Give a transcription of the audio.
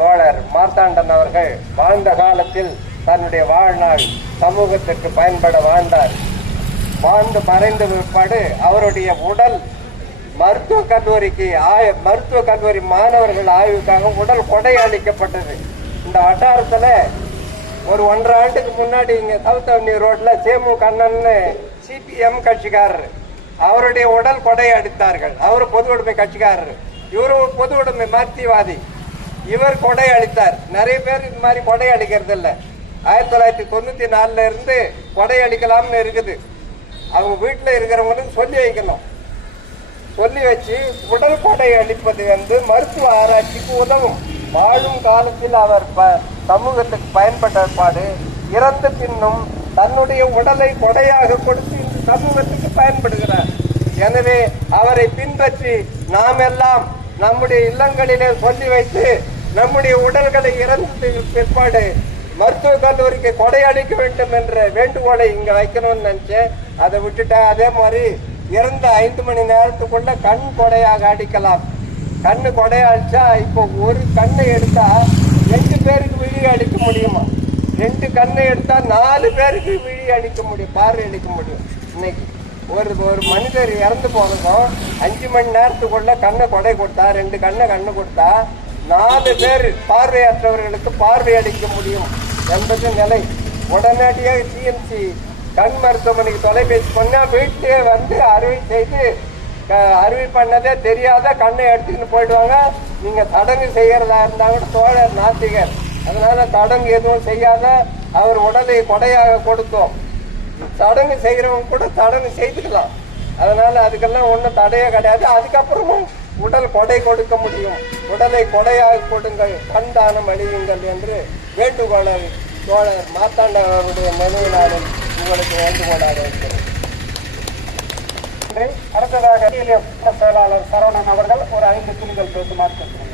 தோழர் மார்த்தாண்டன் அவர்கள் வாழ்ந்த காலத்தில் தன்னுடைய வாழ்நாள் சமூகத்திற்கு பயன்பட வாழ்ந்தார். வாழ்ந்து மறைந்த பிற்பாடு அவருடைய உடல் மருத்துவக் கல்லூரி மாணவர்கள் ஆய்வுக்காக உடல் கொடை அளிக்கப்பட்டது. இந்த வட்டாரத்துல ஒரு 1.5 ஆண்டுக்கு முன்னாடி இங்க சவுத் அவென்யூ ரோட்ல சேமு கண்ணன் சிபிஎம் கட்சிக்காரர் அவருடைய உடல் கொடை அளித்தார்கள். அவரு பொது உடைமை கட்சிக்காரர், இவரு பொது உடைமை மார்க்சிவாதி. இவர் கொடை அளித்தார். நிறைய பேர் இந்த மாதிரி கொடை அளிக்கிறது இல்லை. 1994 இருந்து கொடை அளிக்கலாம்னு இருக்குது. அவங்க வீட்டில் இருக்கிறவங்களுக்கு சொல்லி வைக்கணும். சொல்லி வச்சு உடல் கொடை அளிப்பது மருத்துவ ஆராய்ச்சிக்கு உதவும். வாழும் காலத்தில் அவர் சமூகத்துக்கு பயன்பட்ட இறந்த பின்னும் தன்னுடைய உடலை கொடையாக கொடுத்து இந்த சமூகத்துக்கு பயன்படுகிறார். எனவே அவரை பின்பற்றி நாம் எல்லாம் நம்முடைய இல்லங்களிலே சொல்லி வைத்து நம்முடைய உடல்களை இறந்ததுக்கு பிற்பாடு மருத்துவக் கல்லூரிக்கு கொடை அளிக்க வேண்டும் என்ற வேண்டுகோளை இங்க வைக்கணும்னு நினைச்சேன். அதை விட்டுட்டேன். அதே மாதிரி இறந்த 5 மணி நேரத்துக்குள்ள கண் கொடையாக அடிக்கலாம். கண்ணு கொடையா அடிச்சா இப்போ ஒரு கண்ணை எடுத்தா 2 பேருக்கு விழி அளிக்க முடியுமா? 2 கண்ணை எடுத்தா 4 பேருக்கு விழி அளிக்க முடியும், பார்வை அளிக்க முடியும். இன்னைக்கு ஒரு மனிதர் இறந்து போனதும் 5 மணி நேரத்துக்குள்ள கண்ணை கொடை கொடுத்தா, 2 கண்ணு கொடுத்தா 4 பேர் பார்வையற்றவர்களுக்கு பார்வை அளிக்க முடியும் என்பது நிலை. உடனடியாக சிஎம்சி கண் மருத்துவமனைக்கு தொலைபேசி பண்ணா வீட்டிலே வந்து அறுவை செய்து அறுவை பண்ணதே தெரியாத கண்ணை எடுத்துக்கிட்டு போயிடுவாங்க. நீங்க தடங்கு செய்யறதா இருந்தாங்க தோழர் நாத்திகர், அதனால தடங்கு எதுவும் செய்யாத அவர் உடலை கொடையாக கொடுத்தோம். தடங்கு செய்யறவங்க கூட தடங்கு செய்துக்கலாம். அதனால அதுக்கெல்லாம் ஒன்றும் தடையே கிடையாது. அதுக்கப்புறமும் உடல் கொடை கொடுக்க முடியும். உடலை கொடையாக கொடுங்கள், கண் தானம் அழியுங்கள் என்று வேண்டுகோளை தோழர் மார்த்தாண்டன் அவருடைய நினைவு நாளில் உங்களுக்கு வேண்டுகோளாக இருக்கிறது. அடுத்ததாக செயலாளர் சரவணன் அவர்கள் ஒரு 5 துணிகள் பேசுமாறு கேட்கிறேன்.